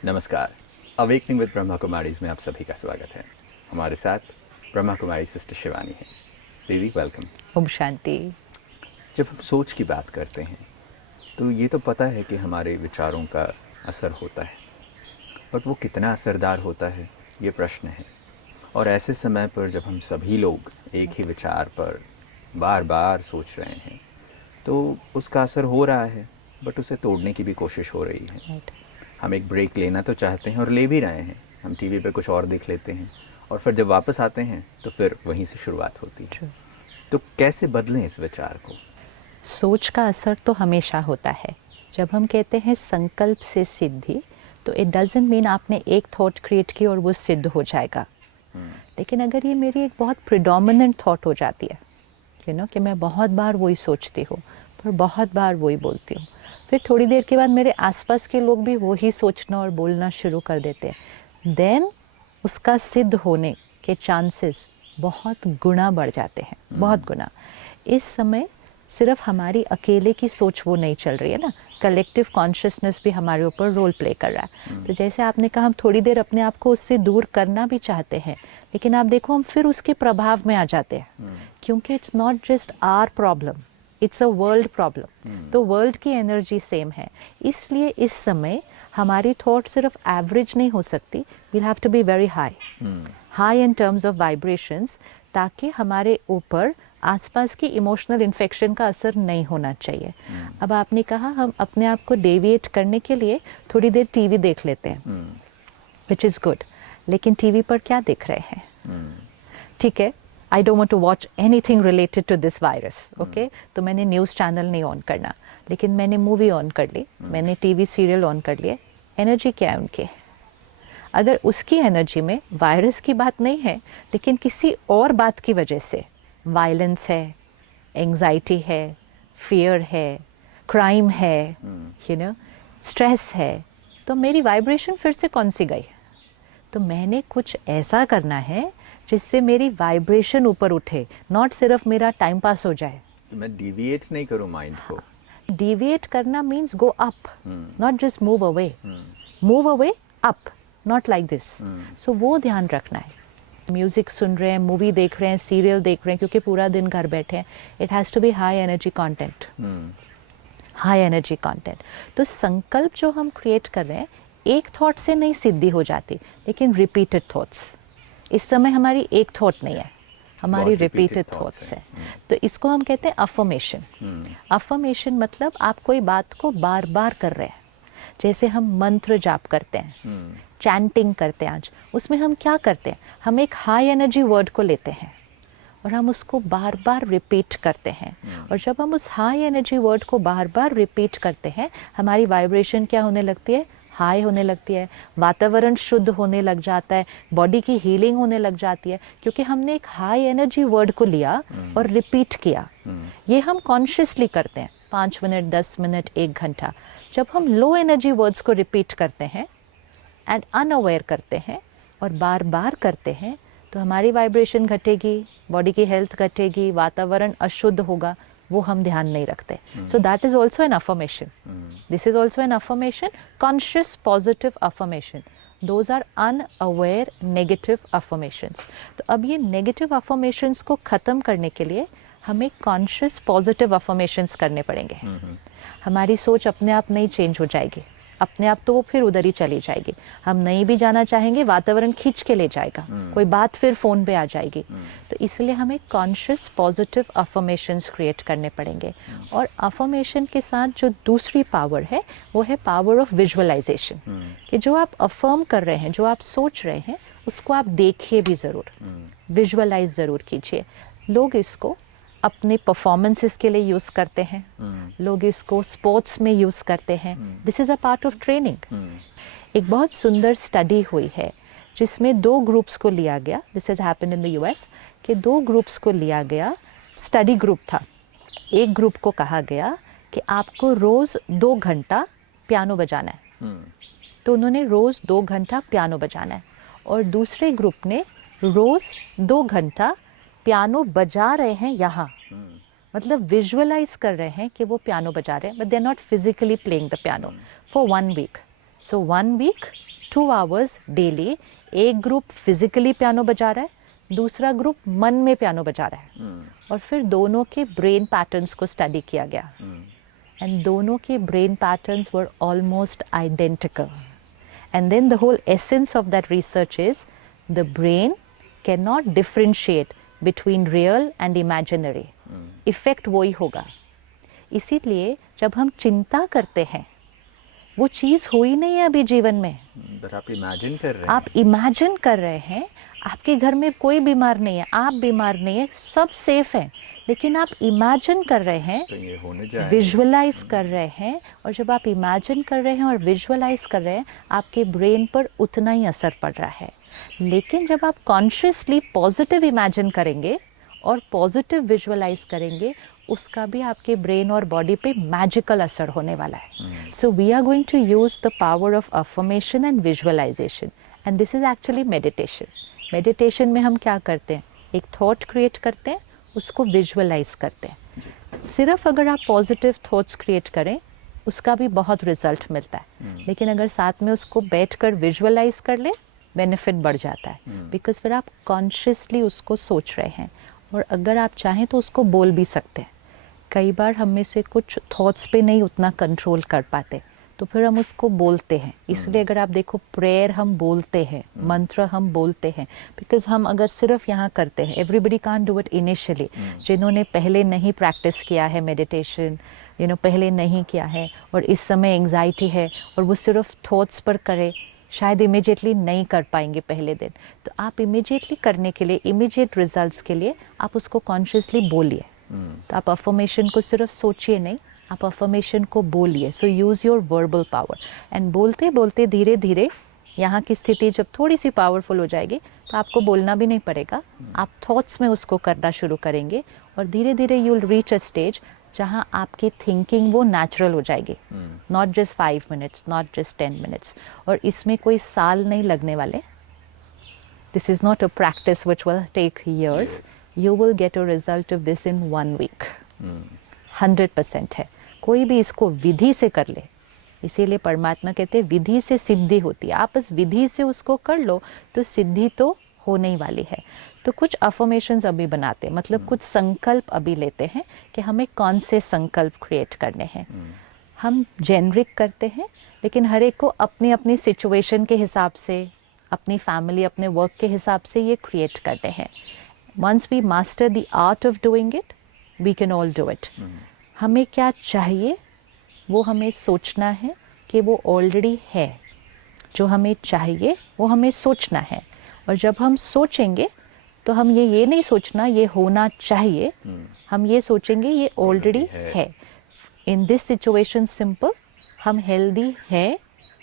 नमस्कार। Awakening with Brahma Kumaris में आप सभी का स्वागत है। हमारे साथ ब्रह्मा कुमारी सिस्टर शिवानी है। दीदी वेलकम। ओम शांति। जब हम सोच की बात करते हैं तो ये तो पता है कि हमारे विचारों का असर होता है, बट वो कितना असरदार होता है ये प्रश्न है। और ऐसे समय पर जब हम सभी लोग एक ही विचार पर बार बार सोच रहे हैं तो उसका असर हो रहा है, बट उसे तोड़ने की भी कोशिश हो रही है। राइट। हम एक ब्रेक लेना तो चाहते हैं और ले भी रहे हैं। हम टीवी पे कुछ और देख लेते हैं और फिर जब वापस आते हैं तो फिर वहीं से शुरुआत होती है। तो कैसे बदलें इस विचार को? सोच का असर तो हमेशा होता है। जब हम कहते हैं संकल्प से सिद्धि, तो इट डजंट मीन आपने एक थॉट क्रिएट की और वो सिद्ध हो जाएगा। लेकिन अगर ये मेरी एक बहुत प्रिडोमिनेंट थॉट हो जाती है, कि मैं बहुत बार वही सोचती हूँ, पर बहुत बार वही बोलती हूँ, फिर थोड़ी देर के बाद मेरे आसपास के लोग भी वही सोचना और बोलना शुरू कर देते हैं, देन उसका सिद्ध होने के चांसेस बहुत गुना बढ़ जाते हैं, बहुत गुना। इस समय सिर्फ हमारी अकेले की सोच वो नहीं चल रही है ना, कलेक्टिव कॉन्शियसनेस भी हमारे ऊपर रोल प्ले कर रहा है। तो जैसे आपने कहा, हम थोड़ी देर अपने आप को उससे दूर करना भी चाहते हैं, लेकिन आप देखो हम फिर उसके प्रभाव में आ जाते हैं, क्योंकि it's not just our problem, it's a world problem. तो वर्ल्ड की एनर्जी सेम है, इसलिए इस समय हमारी थॉट सिर्फ एवरेज नहीं हो सकती, we'll have to be very high in terms of vibrations, ताकि हमारे ऊपर आसपास की इमोशनल इन्फेक्शन का असर नहीं होना चाहिए। अब आपने कहा हम अपने आप को डेविएट करने के लिए थोड़ी देर टीवी देख लेते हैं, विच इज़ गुड, लेकिन टीवी पर क्या देख रहे हैं? ठीक है, I don't want to watch anything related to this virus, okay, तो मैंने न्यूज़ चैनल नहीं ऑन करना, लेकिन मैंने मूवी ऑन कर ली, मैंने टीवी सीरियल ऑन कर लिए। एनर्जी क्या है उनकी? अगर उसकी एनर्जी में वायरस की बात नहीं है, लेकिन किसी और बात की वजह से वायलेंस है, एंजाइटी है, फियर है, क्राइम है, स्ट्रेस है, तो मेरी वाइब्रेशन फिर से कौन सी गई? तो मैंने कुछ ऐसा करना है जिससे मेरी वाइब्रेशन ऊपर उठे, नॉट सिर्फ मेरा टाइम पास हो जाए। मैं डिविएट नहीं करूँ माइंड को। डिविएट करना means go up, not just move away. Move away up, not like this. So वो ध्यान रखना है। म्यूज़िक सुन रहे हैं, मूवी देख रहे हैं, सीरियल देख रहे हैं, क्योंकि पूरा दिन घर बैठे हैं, it has to be high energy content, high energy content. तो संकल्प जो हम क्रिएट कर रहे हैं, एक थॉट से नहीं सिद्धि हो जाती, लेकिन रिपीटेड थॉट्स। इस समय हमारी एक थॉट नहीं है, हमारी रिपीटेड थॉट्स है। तो इसको हम कहते हैं अफर्मेशन। अफर्मेशन मतलब आप कोई बात को बार बार कर रहे हैं। जैसे हम मंत्र जाप करते हैं, चैंटिंग करते हैं, आज उसमें हम क्या करते हैं? हम एक हाई एनर्जी वर्ड को लेते हैं और हम उसको बार बार रिपीट करते हैं। और जब हम उस हाई एनर्जी वर्ड को बार बार रिपीट करते हैं, हमारी वाइब्रेशन क्या होने लगती है? हाई होने लगती है, वातावरण शुद्ध होने लग जाता है, बॉडी की हीलिंग होने लग जाती है, क्योंकि हमने एक हाई एनर्जी वर्ड को लिया और रिपीट किया। ये हम कॉन्शियसली करते हैं, 5 मिनट, 10 मिनट, 1 घंटा। जब हम लो एनर्जी वर्ड्स को रिपीट करते हैं एंड अनअवेयर करते हैं और बार बार करते हैं, तो हमारी वाइब्रेशन घटेगी, बॉडी की हेल्थ घटेगी, वातावरण अशुद्ध होगा, वो हम ध्यान नहीं रखते। So that is also an affirmation. This is also an affirmation, conscious positive affirmation. Those are unaware negative affirmations. तो अब ये नेगेटिव अफर्मेशंस को ख़त्म करने के लिए हमें कॉन्शियस पॉजिटिव अफर्मेशंस करने पड़ेंगे। हमारी सोच अपने आप नहीं चेंज हो जाएगी, अपने आप तो वो फिर उधर ही चली जाएगी। हम नहीं भी जाना चाहेंगे, वातावरण खींच के ले जाएगा, कोई बात फिर फ़ोन पे आ जाएगी। तो इसलिए हमें कॉन्शियस पॉजिटिव अफर्मेशंस क्रिएट करने पड़ेंगे। और अफर्मेशन के साथ जो दूसरी पावर है, वो है पावर ऑफ विजुअलाइजेशन। कि जो आप अफर्म कर रहे हैं, जो आप सोच रहे हैं, उसको आप देखिए भी ज़रूर, विजुअलाइज ज़रूर कीजिए। लोग इसको अपने परफॉर्मेंसेस के लिए यूज़ करते हैं, लोग इसको स्पोर्ट्स में यूज़ करते हैं। This is a part of training. एक बहुत सुंदर स्टडी हुई है जिसमें 2 ग्रुप्स को लिया गया, this has happened in the US, कि 2 ग्रुप्स को लिया गया, स्टडी ग्रुप था। एक ग्रुप को कहा गया कि आपको रोज़ 2 घंटा पियानो बजाना है, तो उन्होंने रोज़ 2 घंटा पियानो बजाना है। और दूसरे ग्रुप ने रोज़ 2 घंटा पियानो बजा रहे हैं यहाँ, मतलब विजुअलाइज कर रहे हैं कि वो पियानो बजा रहे हैं, but they are not physically playing the piano, for 1 week. So 1 week 2 hours daily, एक ग्रुप फिजिकली पियानो बजा रहा है, दूसरा ग्रुप मन में पियानो बजा रहा है, और फिर दोनों के ब्रेन पैटर्न्स को स्टडी किया गया, एंड दोनों के brain patterns were almost identical. And then the whole essence of that research is the brain cannot differentiate between real and imaginary. Effect वही होगा. इसीलिए जब हम चिंता करते हैं, वो चीज़ हुई नहीं है अभी जीवन में, बट आप इमेजिन कर रहे हैं. आप इमेजिन कर रहे हैं. आपके घर में कोई बीमार नहीं है, आप बीमार नहीं है, सब सेफ है, लेकिन आप इमेजिन कर रहे हैं, तो ये होने जाए, विजुअलाइज कर रहे हैं. और जब आप इमेजिन कर रहे हैं और विजुअलाइज कर रहे हैं, आपके ब्रेन पर उतना ही असर पड़ रहा है. लेकिन जब आप कॉन्शियसली पॉजिटिव इमेजिन करेंगे और पॉजिटिव विजुअलाइज करेंगे, उसका भी आपके ब्रेन और बॉडी पे मैजिकल असर होने वाला है. So we are going to use the power of affirmation and visualization, and this is actually meditation. Meditation में हम क्या करते हैं, एक थॉट क्रिएट करते हैं, उसको विजुअलाइज करते हैं. सिर्फ अगर आप पॉजिटिव थॉट्स क्रिएट करें, उसका भी बहुत रिजल्ट मिलता है, लेकिन अगर साथ में उसको बैठकर विजुअलाइज कर ले, बेनिफिट बढ़ जाता है, बिकॉज फिर आप कॉन्शियसली उसको सोच रहे हैं. और अगर आप चाहें तो उसको बोल भी सकते हैं. कई बार हम में से कुछ थॉट्स पे नहीं उतना कंट्रोल कर पाते, तो फिर हम उसको बोलते हैं. इसलिए अगर आप देखो, प्रेयर हम बोलते हैं, मंत्र हम बोलते हैं, बिकॉज हम अगर सिर्फ यहाँ करते हैं, everybody can't do it initially. जिन्होंने पहले नहीं प्रैक्टिस किया है मेडिटेशन, पहले नहीं किया है, और इस समय एंग्जाइटी है, और वो सिर्फ थॉट्स पर करे, शायद इमिजिएटली नहीं कर पाएंगे पहले दिन. तो आप इमिजिएटली करने के लिए, इमिजिएट रिजल्ट्स के लिए आप उसको कॉन्शियसली बोलिए. तो आप अफर्मेशन को सिर्फ सोचिए नहीं, आप अफर्मेशन को बोलिए. So use your verbal power, and बोलते बोलते धीरे धीरे यहाँ की स्थिति जब थोड़ी सी पावरफुल हो जाएगी, तो आपको बोलना भी नहीं पड़ेगा, आप थॉट्स में उसको करना शुरू करेंगे, और धीरे धीरे you will reach a stage जहाँ आपकी थिंकिंग वो नेचुरल हो जाएगी. Not just 5 minutes, not just 10 minutes. और इसमें कोई साल नहीं लगने वाले. This is not a practice which will take years. You will get a result of this in 1 week. 100% है. कोई भी इसको विधि से कर ले, इसीलिए परमात्मा कहते हैं विधि से सिद्धि होती है. आप इस विधि से उसको कर लो तो सिद्धि तो होने ही वाली है. तो कुछ अफर्मेशंस अभी बनाते हैं, मतलब कुछ संकल्प अभी लेते हैं कि हमें कौन से संकल्प क्रिएट करने हैं. हम जेनरिक करते हैं, लेकिन हर एक को अपनी अपनी सिचुएशन के हिसाब से, अपनी फैमिली, अपने वर्क के हिसाब से ये क्रिएट करते हैं. Once we master the art of doing it, we can all do it. हमें क्या चाहिए, वो हमें सोचना है कि वो ऑलरेडी है. जो हमें चाहिए वो हमें सोचना है, और जब हम सोचेंगे तो हम ये नहीं सोचना ये होना चाहिए, हम ये सोचेंगे ये ऑलरेडी है. इन दिस सिचुएशन सिंपल, हम हेल्दी है,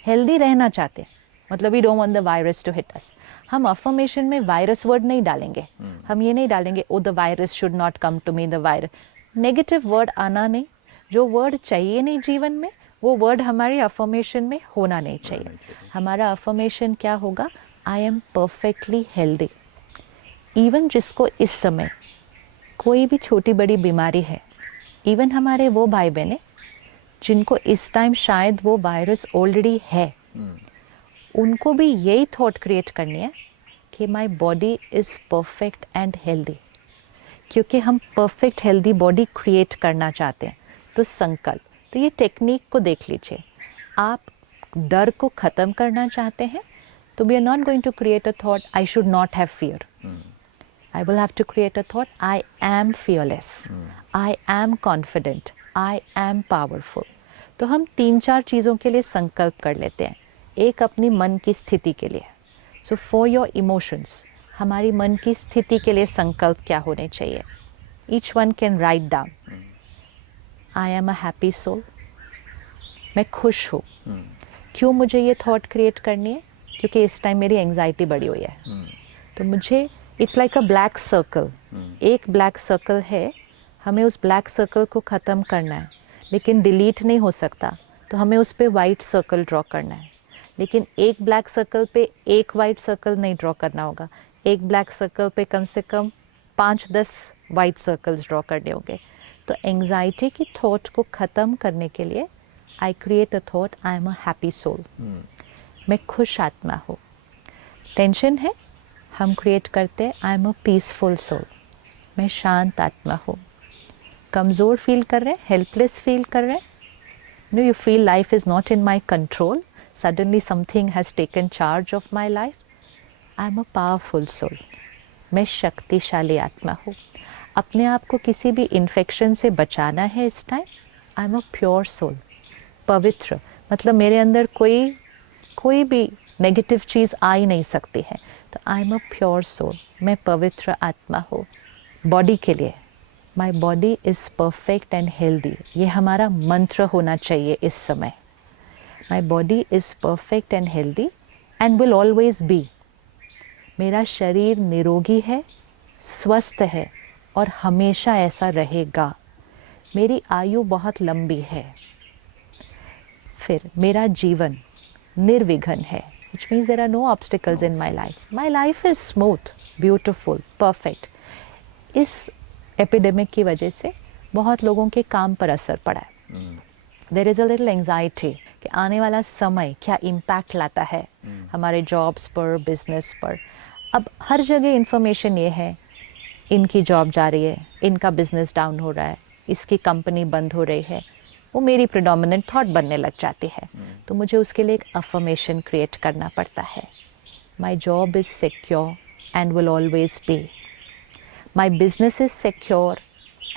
हेल्दी रहना चाहते हैं, मतलब we don't want the virus to hit us. हम अफर्मेशन में वायरस वर्ड नहीं डालेंगे. हम ये नहीं डालेंगे oh the virus should not come to me, the virus. Negative word आना नहीं. जो वर्ड चाहिए नहीं जीवन में, वो वर्ड हमारी अफर्मेशन में होना नहीं चाहिए. हमारा अफर्मेशन क्या होगा, I am perfectly healthy. Even जिसको इस समय कोई भी छोटी बड़ी बीमारी है, इवन हमारे वो भाई बहनें जिनको इस टाइम शायद वो वायरस ऑलरेडी है, उनको भी यही थॉट क्रिएट करनी है कि माई body is perfect and healthy. क्योंकि हम परफेक्ट हेल्दी बॉडी क्रिएट करना चाहते हैं. तो संकल्प, तो ये टेक्निक को देख लीजिए. आप डर को ख़त्म करना चाहते हैं, तो we are not going to create a thought I should not have fear. I will have to create a thought I am fearless, I am confident, I am powerful. तो हम 3-4 चीज़ों के लिए संकल्प कर लेते हैं. एक अपनी मन की स्थिति के लिए. सो फॉर योर इमोशंस, हमारी मन की स्थिति के लिए संकल्प क्या होने चाहिए. Each one can write down, I am a happy soul. मैं खुश हूँ. क्यों मुझे ये थॉट क्रिएट करनी है, क्योंकि इस टाइम मेरी एंग्जाइटी बढ़ी हुई है. तो मुझे it's like a black circle. एक ब्लैक सर्कल है, हमें उस ब्लैक सर्कल को ख़त्म करना है, लेकिन डिलीट नहीं हो सकता, तो हमें उस पर वाइट सर्कल ड्रॉ करना है. लेकिन एक ब्लैक सर्कल पे एक वाइट सर्कल नहीं ड्रॉ करना होगा. एक ब्लैक सर्कल पे कम से कम 5-10 वाइट सर्कल्स ड्रॉ करने होंगे. तो एंग्जाइटी की थॉट को ख़त्म करने के लिए I create a thought I am a happy soul. मैं खुश आत्मा हूँ। टेंशन है, हम क्रिएट करते हैं I am a peaceful soul, मैं शांत आत्मा हूँ। कमज़ोर फील कर रहे हैं, हेल्पलेस फील कर रहे हैं, no you feel life is not in my control, suddenly something has taken charge of my life, I am a powerful soul, मैं शक्तिशाली आत्मा हूँ। अपने आप को किसी भी इन्फेक्शन से बचाना है इस time, I am a pure soul, पवित्र, मतलब मेरे अंदर कोई भी नेगेटिव चीज़ आ ही नहीं सकती है, तो I am a pure soul, मैं पवित्र आत्मा हूँ। बॉडी के लिए my body is perfect and healthy, ये हमारा मंत्र होना चाहिए इस समय। My body is perfect and healthy and will always be, मेरा शरीर निरोगी है, स्वस्थ है और हमेशा ऐसा रहेगा। मेरी आयु बहुत लंबी है। फिर मेरा जीवन निर्विघ्न है, which means there are no obstacles in my life. My life is smooth, beautiful, perfect. इस एपिडेमिक की वजह से बहुत लोगों के काम पर असर पड़ा है। There is a little anxiety कि आने वाला समय क्या इम्पैक्ट लाता है हमारे जॉब्स पर, बिजनेस पर। अब हर जगह इन्फॉर्मेशन ये है, इनकी जॉब जा रही है, इनका बिजनेस डाउन हो रहा है, इसकी कंपनी बंद हो रही है, वो मेरी प्रिडोमिनेंट थॉट बनने लग जाती है। तो मुझे उसके लिए एक अफर्मेशन क्रिएट करना पड़ता है। My job is secure and will always B, my business is secure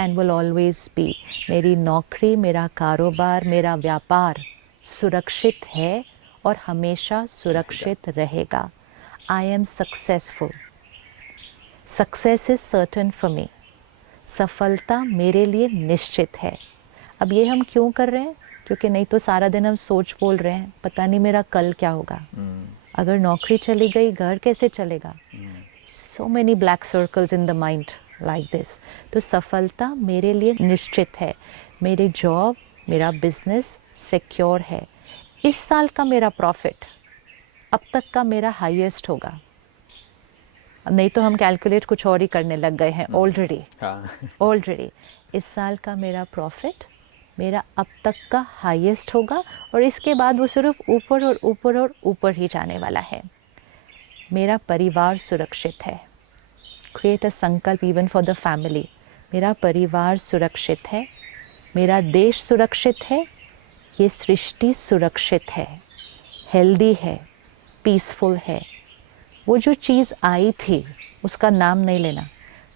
and will always B, मेरी नौकरी, मेरा कारोबार, मेरा व्यापार सुरक्षित है और हमेशा सुरक्षित रहेगा। I am successful, success is certain for me, सफलता मेरे लिए निश्चित है। अब ये हम क्यों कर रहे हैं? क्योंकि नहीं तो सारा दिन हम सोच बोल रहे हैं, पता नहीं मेरा कल क्या होगा, अगर नौकरी चली गई घर कैसे चलेगा। So many black circles in the mind like this. तो सफलता मेरे लिए निश्चित है, मेरी जॉब, मेरा बिजनेस सिक्योर है। इस साल का मेरा प्रॉफिट अब तक का मेरा हाईएस्ट होगा। नहीं तो हम कैलकुलेट कुछ और ही करने लग गए हैं ऑलरेडी। इस साल का मेरा प्रॉफिट मेरा अब तक का हाईएस्ट होगा और इसके बाद वो सिर्फ ऊपर और ऊपर और ऊपर ही जाने वाला है। मेरा परिवार सुरक्षित है, क्रिएट अ संकल्प इवन फॉर द फैमिली, मेरा परिवार सुरक्षित है, मेरा देश सुरक्षित है, ये सृष्टि सुरक्षित है, हेल्दी है, पीसफुल है। वो जो चीज़ आई थी उसका नाम नहीं लेना,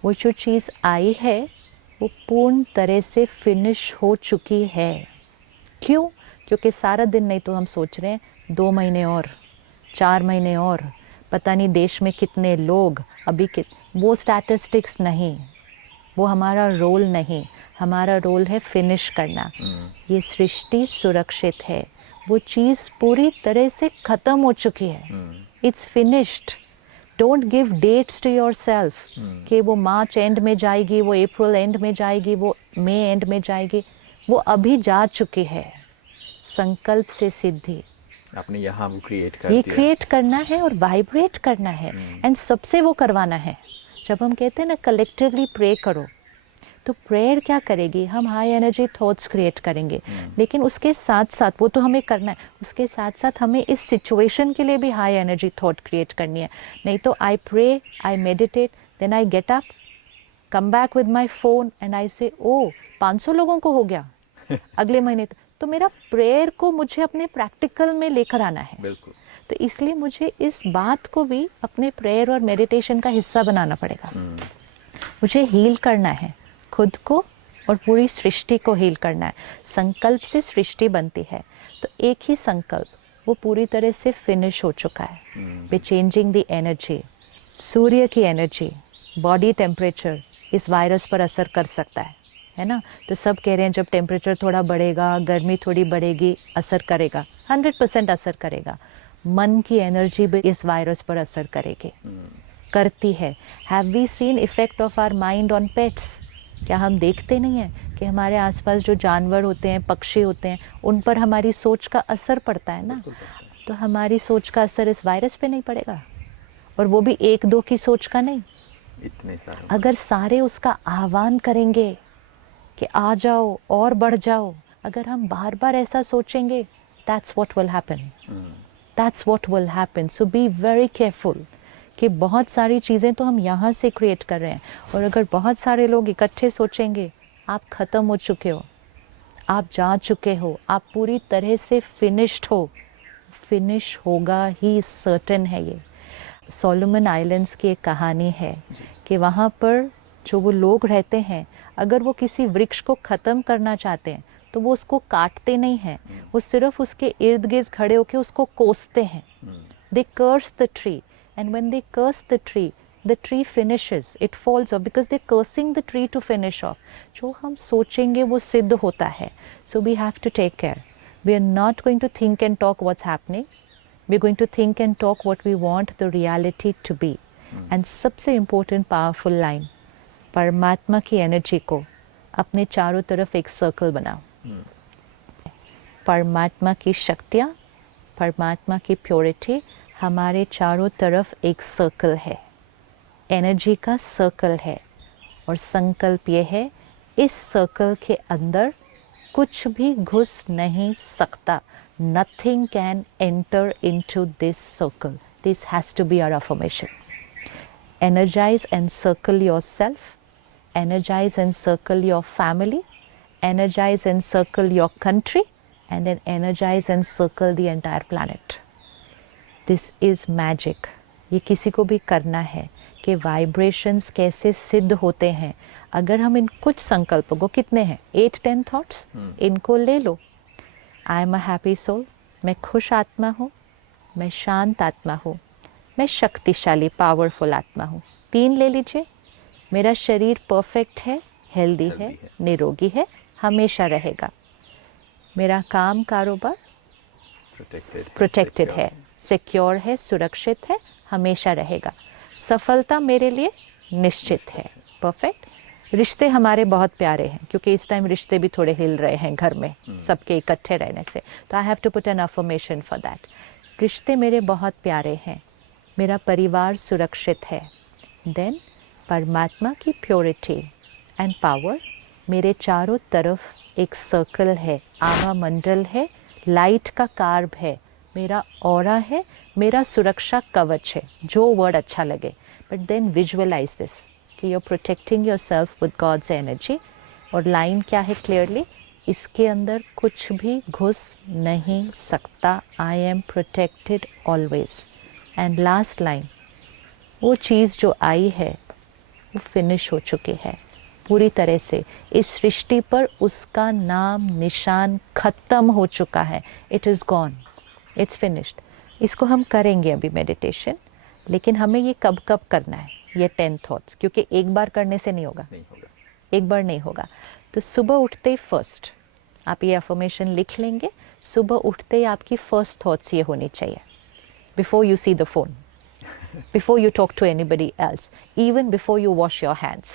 वो जो चीज़ आई है वो पूर्ण तरह से फिनिश हो चुकी है। क्यों? क्योंकि सारा दिन नहीं तो हम सोच रहे हैं 2 महीने और, 4 महीने और, पता नहीं देश में कितने लोग अभी वो स्टैटिस्टिक्स नहीं, वो हमारा रोल नहीं, हमारा रोल है फिनिश करना। ये सृष्टि सुरक्षित है, वो चीज़ पूरी तरह से ख़त्म हो चुकी है, it's finished. Don't give dates to your self कि वो मार्च एंड में जाएगी, वो अप्रैल एंड में जाएगी, वो मई एंड में जाएगी, वो अभी जा चुकी है। संकल्प से सिद्धि, आपने यहाँ वो क्रिएट कर ये दिया। क्रिएट करना है और वाइब्रेट करना है एंड सबसे वो करवाना है। जब हम कहते हैं ना कलेक्टिवली प्रे करो, तो प्रेयर क्या करेगी? हम हाई एनर्जी थॉट्स क्रिएट करेंगे, लेकिन उसके साथ साथ वो तो हमें करना है, उसके साथ साथ हमें इस सिचुएशन के लिए भी हाई एनर्जी थॉट क्रिएट करनी है। नहीं तो I pray, I meditate, then I get up, come back with my phone and I say oh 500 लोगों को हो गया अगले महीने तक। तो मेरा प्रेयर को मुझे अपने प्रैक्टिकल में लेकर आना है। बिल्कुल। तो इसलिए मुझे इस बात को भी अपने प्रेयर और मेडिटेशन का हिस्सा बनाना पड़ेगा। मुझे हील करना है खुद को और पूरी सृष्टि को हील करना है। संकल्प से सृष्टि बनती है, तो एक ही संकल्प वो पूरी तरह से फिनिश हो चुका है। वे चेंजिंग द एनर्जी, सूर्य की एनर्जी, बॉडी टेम्परेचर इस वायरस पर असर कर सकता है ना। तो सब कह रहे हैं जब टेम्परेचर थोड़ा बढ़ेगा, गर्मी थोड़ी बढ़ेगी, असर करेगा, 100% असर करेगा। मन की एनर्जी भी इस वायरस पर असर करेगी, करती है। Have we seen effect of our mind on pets? क्या हम देखते नहीं हैं कि हमारे आसपास जो जानवर होते हैं, पक्षी होते हैं, उन पर हमारी सोच का असर पड़ता है ना। तो हमारी सोच का असर इस वायरस पे नहीं पड़ेगा, और वो भी 1-2 की सोच का नहीं, इतने सारे। अगर सारे उसका आह्वान करेंगे कि आ जाओ और बढ़ जाओ, अगर हम बार बार ऐसा सोचेंगे, that's what will happen. That's what will happen. So be very careful कि बहुत सारी चीज़ें तो हम यहाँ से क्रिएट कर रहे हैं, और अगर बहुत सारे लोग इकट्ठे सोचेंगे आप ख़त्म हो चुके हो, आप जा चुके हो, आप पूरी तरह से फिनिश्ड हो. फिनिश होगा ही, सर्टेन है ये. सोलोमन आइलैंड्स की एक कहानी है कि वहाँ पर जो वो लोग रहते हैं, अगर वो किसी वृक्ष को ख़त्म करना चाहते हैं तो वो उसको काटते नहीं हैं, वो सिर्फ उसके इर्द गिर्द खड़े होकर उसको कोसते हैं. They curse the tree, and when they curse the tree finishes, it falls off because they're cursing the tree to finish off. जो हम सोचेंगे वो सिद्ध होता है. So we have to take care. We are not going to think and talk what's happening. We're going to think and talk what we want the reality to be. And सबसे important powerful line, परमात्मा की energy को अपने चारों तरफ एक circle बनाओ. परमात्मा की शक्तियाँ, परमात्मा की प्योरिटी हमारे चारों तरफ एक सर्कल है, एनर्जी का सर्कल है. और संकल्प ये है, इस सर्कल के अंदर कुछ भी घुस नहीं सकता. Nothing can enter into this circle. This has to be our affirmation. Energize and circle yourself, energize and circle your family, energize and circle your country, and then energize and circle the entire planet. This is magic. ये किसी को भी करना है कि vibrations कैसे सिद्ध होते हैं. अगर हम इन कुछ संकल्पों को, कितने हैं, 8-10 थॉट्स, इनको ले लो. I am a happy soul, मैं खुश आत्मा हूँ, मैं शांत आत्मा हूँ, मैं शक्तिशाली पावरफुल आत्मा हूँ. 3 ले लीजिए. मेरा शरीर परफेक्ट है, हेल्दी है, निरोगी है, हमेशा रहेगा. मेरा काम कारोबार प्रोटेक्टेड है, सिक्योर है, सुरक्षित है, हमेशा रहेगा. सफलता मेरे लिए निश्चित है, परफेक्ट. रिश्ते हमारे बहुत प्यारे हैं, क्योंकि इस टाइम रिश्ते भी थोड़े हिल रहे हैं घर में सबके इकट्ठे रहने से. तो I have to put an affirmation for that. रिश्ते मेरे बहुत प्यारे हैं, मेरा परिवार सुरक्षित है. देन परमात्मा की प्योरिटी एंड पावर मेरे चारों तरफ एक सर्कल है, आभा मंडल है, लाइट का कार्ब है, मेरा ऑरा है, मेरा सुरक्षा कवच है. जो वर्ड अच्छा लगे, बट देन विजुअलाइज दिस कि you are protecting yourself with God's energy. और लाइन क्या है क्लियरली, इसके अंदर कुछ भी घुस नहीं सकता. I am protected always. And last line, वो चीज़ जो आई है वो फिनिश हो चुकी है पूरी तरह से. इस सृष्टि पर उसका नाम निशान ख़त्म हो चुका है. It is gone, it's finished. इसको हम करेंगे अभी मेडिटेशन, लेकिन हमें ये कब कब करना है, ये 10 थॉट्स, क्योंकि एक बार करने से नहीं होगा. एक बार नहीं होगा. तो सुबह उठते ही फर्स्ट आप ये अफर्मेशन लिख लेंगे. सुबह उठते ही आपकी फर्स्ट थॉट्स ये होनी चाहिए, before you see the phone, before you talk to anybody else, even before you wash your hands.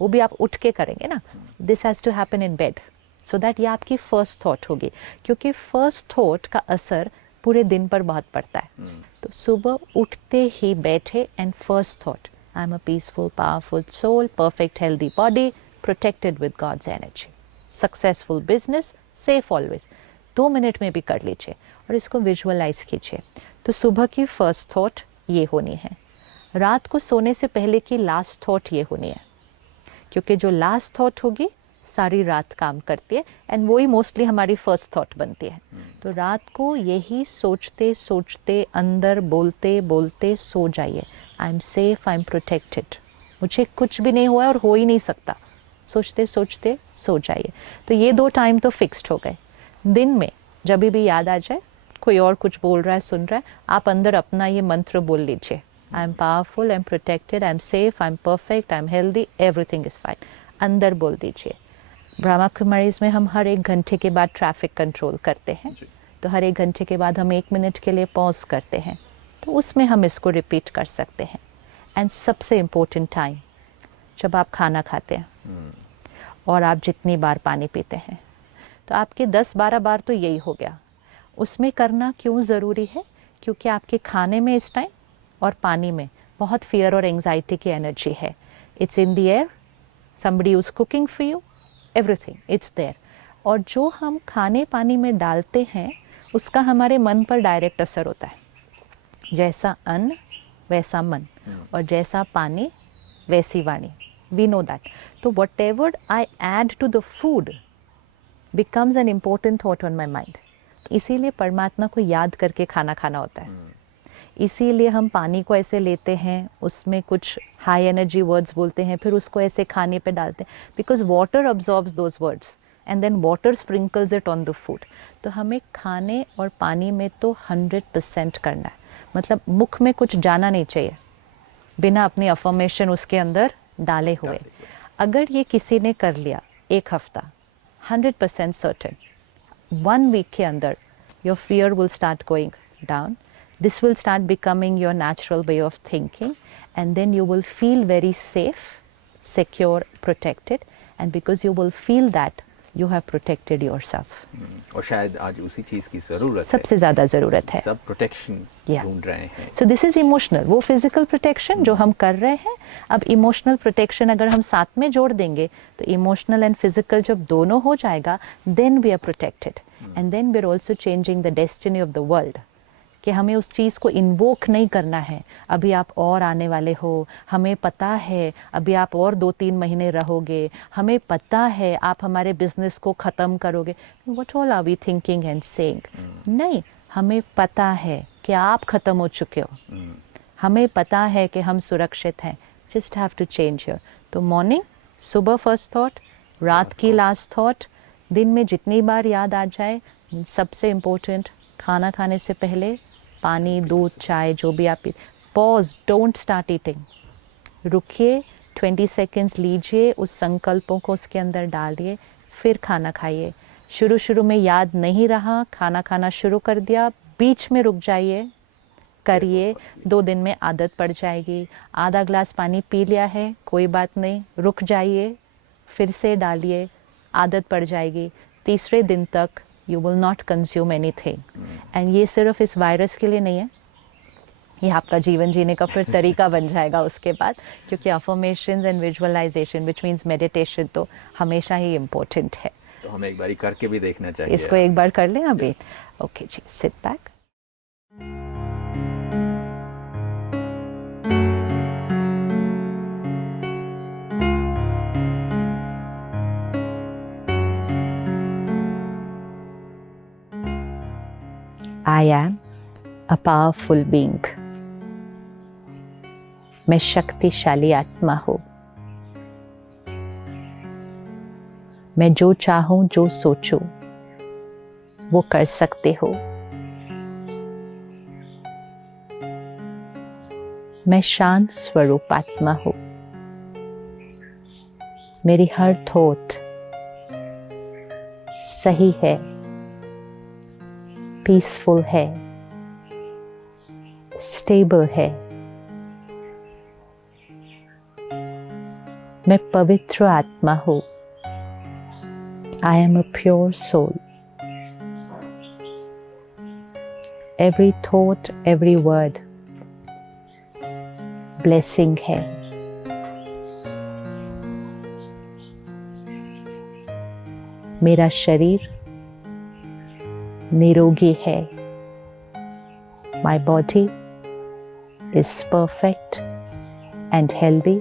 वो भी आप उठ के करेंगे ना. This has to happen in bed, so that ये आपकी first thought होगी, क्योंकि first thought का असर पूरे दिन पर बहुत पड़ता है. तो सुबह उठते ही बैठे and first thought, I am a peaceful, powerful soul, perfect, healthy body, protected with God's energy, successful business, safe always. 2 minute में भी कर लीजिए और इसको विजुअलाइज कीजिए. तो सुबह की फर्स्ट थॉट ये होनी है. रात को सोने से पहले की लास्ट थॉट ये होनी है, क्योंकि जो लास्ट थॉट होगी सारी रात काम करती है, एंड वही मोस्टली हमारी फर्स्ट थॉट बनती है. तो रात को यही सोचते सोचते, अंदर बोलते बोलते सो जाइए. I am safe, I am protected, मुझे कुछ भी नहीं हुआ और हो ही नहीं सकता. सोचते सोचते सो जाइए. तो ये 2 टाइम तो फिक्स्ड हो गए. दिन में जब भी याद आ जाए, कोई और कुछ बोल रहा है, सुन रहा है, आप अंदर अपना ये मंत्र बोल लीजिए. आई am powerful, I am protected, I am safe, I am perfect, I am healthy, everything is fine. अंदर बोल दीजिए. ब्रह्मा कुमारीज में हम हर 1 घंटे के बाद ट्रैफिक कंट्रोल करते हैं. तो हर 1 घंटे के बाद हम 1 मिनट के लिए पॉज करते हैं. तो उसमें हम इसको रिपीट कर सकते हैं. एंड सबसे इम्पोर्टेंट टाइम, जब आप खाना खाते हैं और आप जितनी बार पानी पीते हैं, तो आपके 10-12 बार तो यही हो गया. उसमें करना क्यों ज़रूरी है, क्योंकि आपके खाने में इस टाइम और पानी में बहुत फियर और एंजाइटी की एनर्जी है. It's in the air, somebody is cooking for you, everything it's there. और जो हम खाने पानी में डालते हैं उसका हमारे मन पर डायरेक्ट असर होता है। जैसा अन्न वैसा मन, और जैसा पानी वैसी वाणी, वी नो दैट। तो whatever I add to the food becomes an important thought on my mind. इसीलिए परमात्मा को याद करके खाना खाना होता है। इसीलिए हम पानी को ऐसे लेते हैं, उसमें कुछ हाई एनर्जी वर्ड्स बोलते हैं, फिर उसको ऐसे खाने पे डालते हैं, because water absorbs those words and then water sprinkles it on the food. तो हमें खाने और पानी में तो 100% करना है, मतलब मुख में कुछ जाना नहीं चाहिए बिना अपनी अफर्मेशन उसके अंदर डाले हुए। अगर ये किसी ने कर लिया 1 हफ्ता, 100% सर्टेन 1 वीक के अंदर your fear will start going down, this will start becoming your natural way of thinking, and then you will feel very safe, secure, protected, and because you will feel that you have protected yourself. और शायद आज उसी चीज़ की ज़रूरत है, सबसे ज़्यादा ज़रूरत है। सब प्रोटेक्शन Yeah. ढूंढ रहे हैं। So this is emotional, वो physical protection जो हम कर रहे हैं, अब emotional protection अगर हम साथ में जोड़ देंगे तो emotional and physical जब दोनों हो जाएगा, then we are protected, and then we are also changing the destiny of the world. कि हमें उस चीज़ को इन्वोक नहीं करना है, अभी आप और आने वाले हो, हमें पता है अभी आप और 2-3 महीने रहोगे, हमें पता है आप हमारे बिजनेस को ख़त्म करोगे। What all are we thinking and saying? नहीं, हमें पता है कि आप ख़त्म हो चुके हो, हमें पता है कि हम सुरक्षित हैं। Just have to change here. तो मॉर्निंग, सुबह फर्स्ट थॉट, रात की लास्ट थॉट, दिन में जितनी बार याद आ जाए। सबसे इम्पोर्टेंट, खाना खाने से पहले पानी, दूध, चाय जो भी आप P, pause, don't start eating, रुकिए, 20 सेकेंड्स लीजिए, उस संकल्पों को उसके अंदर डालिए, फिर खाना खाइए। शुरू में याद नहीं रहा, खाना खाना शुरू कर दिया, बीच में रुक जाइए, करिए, 2 दिन में आदत पड़ जाएगी। आधा ग्लास पानी पी लिया है, कोई बात नहीं, रुक जाइए, फिर से डालिए, आदत पड़ जाएगी। तीसरे दिन तक you will not consume anything. And ये सिर्फ इस वायरस के लिए नहीं है, ये आपका जीवन जीने का फिर तरीका बन जाएगा उसके बाद, क्योंकि affirmations and visualisation which means meditation तो हमेशा ही इम्पोर्टेंट है। तो हमें एक बारी करके भी देखना चाहिए। इसको एक बार कर लें अभी। ओके जी, sit back. I am a powerful being. मैं शक्तिशाली आत्मा हूँ। मैं जो चाहूँ, जो सोचूं, वो कर सकते हो। मैं शांत स्वरूप आत्मा हूँ। मेरी हर थॉट सही है, पीसफुल है, स्टेबल है। मैं पवित्र आत्मा हूँ। I am a pure soul. Every thought, every word blessing है। मेरा शरीर निरोगी है। My body is perfect and healthy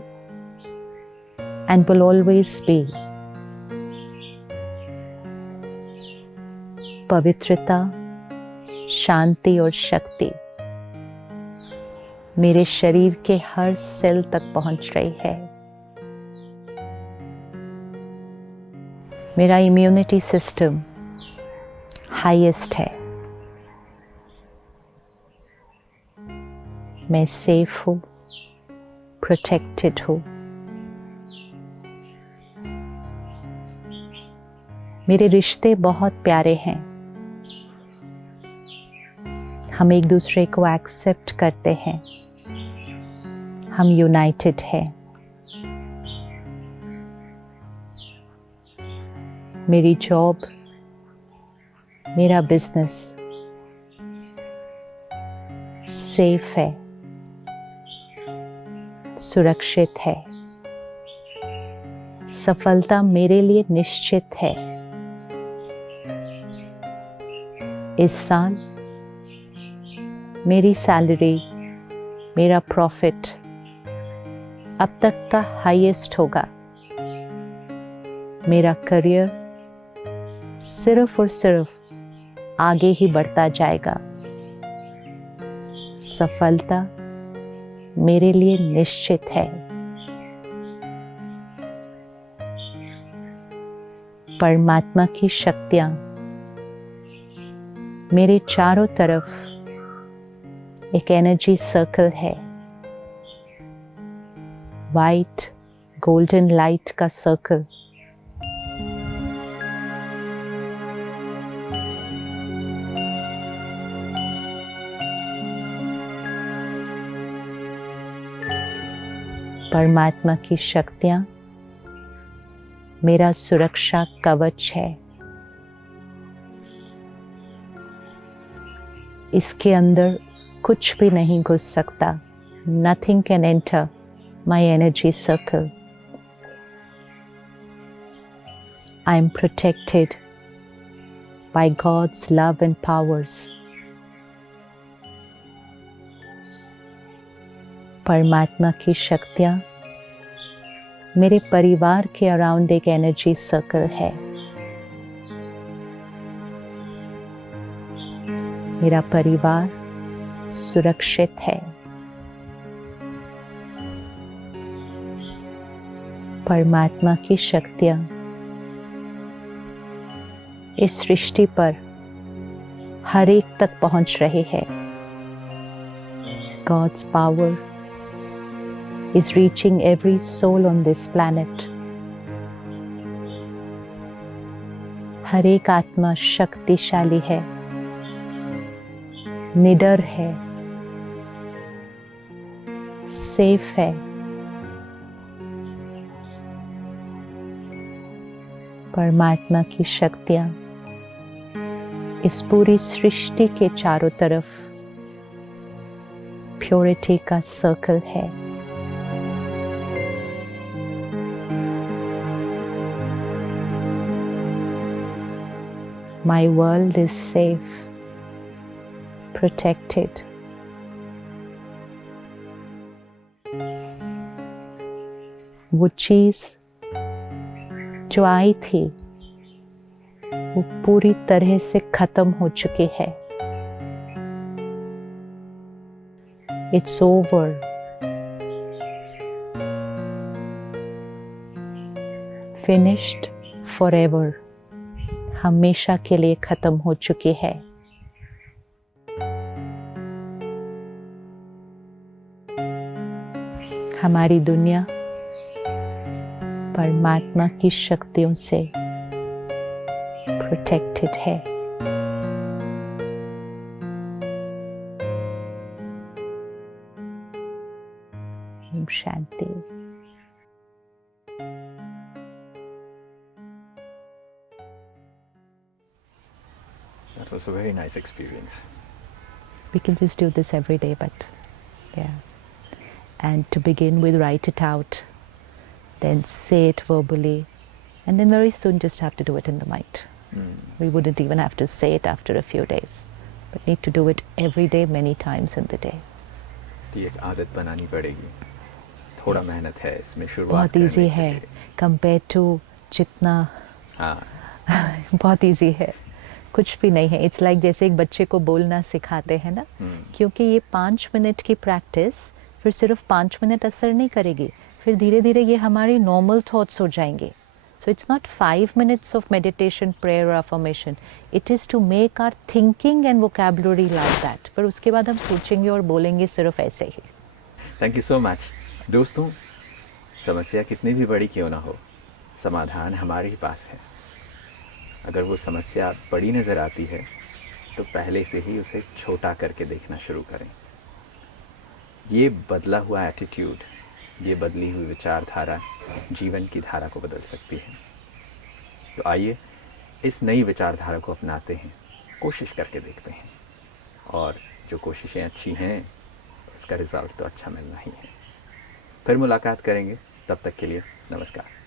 and will always be. पवित्रता, शांति और शक्ति मेरे शरीर के हर सेल तक पहुंच रही है। मेरा इम्यूनिटी सिस्टम हाईएस्ट है। मैं सेफ हूँ, प्रोटेक्टेड हूँ। मेरे रिश्ते बहुत प्यारे हैं। हम एक दूसरे को एक्सेप्ट करते हैं। हम यूनाइटेड हैं। मेरी जॉब, मेरा बिजनेस सेफ है, सुरक्षित है। सफलता मेरे लिए निश्चित है। इस साल मेरी सैलरी, मेरा प्रॉफिट अब तक का हाईएस्ट होगा। मेरा करियर सिर्फ और सिर्फ आगे ही बढ़ता जाएगा। सफलता मेरे लिए निश्चित है। परमात्मा की शक्तियां मेरे चारों तरफ एक एनर्जी सर्कल है। वाइट गोल्डन लाइट का सर्कल। परमात्मा की शक्तियां मेरा सुरक्षा कवच है। इसके अंदर कुछ भी नहीं घुस सकता। Nothing can enter my energy circle. I am protected by God's love and powers. परमात्मा की शक्तियां मेरे परिवार के अराउंड एक एनर्जी सर्कल है। मेरा परिवार सुरक्षित है। परमात्मा की शक्तियां इस सृष्टि पर हर एक तक पहुंच रही है। God's power is reaching every soul on this planet. हर एक आत्मा शक्तिशाली है, निडर है, सेफ है। परमात्मा की शक्तियां इस पूरी सृष्टि के चारों तरफ प्योरिटी का सर्कल है। My world is safe, protected. वो चीज जो आई थी वो पूरी तरह से खत्म हो चुकी है। It's over. Finished forever. हमेशा के लिए खत्म हो चुकी है। हमारी दुनिया परमात्मा की शक्तियों से प्रोटेक्टेड है। Om Shanti. That was a very nice experience. We can just do this every day, but yeah. And to begin with, write it out, then say it verbally, and then very soon just have to do it in the mind. We wouldn't even have to say it after a few days, but need to do it every day, many times in the day. तो एक आदत बनानी पड़ेगी। थोड़ा मेहनत है इसमें शुरुआत बहुत करने इजी के है लिए। कंपेयर टू जितना हाँ, बहुत इजी है। कुछ भी नहीं है। इट्स लाइक जैसे एक बच्चे को बोलना सिखाते हैं ना, क्योंकि ये 5 मिनट की प्रैक्टिस फिर सिर्फ 5 मिनट असर नहीं करेगी, फिर धीरे धीरे ये हमारी नॉर्मल थॉट्स हो जाएंगे। So it's not 5 minutes of meditation, prayer और affirmation, it is to make our thinking and vocabulary like that. पर उसके बाद हम सोचेंगे और बोलेंगे सिर्फ ऐसे ही। Thank you so much. दोस्तों, समस्या कितनी भी बड़ी क्यों ना हो, समाधान हमारे ही पास है। अगर वो समस्या बड़ी नज़र आती है तो पहले से ही उसे छोटा करके देखना शुरू करें। ये बदला हुआ एटीट्यूड, ये बदली हुई विचारधारा जीवन की धारा को बदल सकती है। तो आइए इस नई विचारधारा को अपनाते हैं, कोशिश करके देखते हैं, और जो कोशिशें अच्छी हैं उसका रिज़ल्ट तो अच्छा मिलना ही है। फिर मुलाकात करेंगे, तब तक के लिए नमस्कार।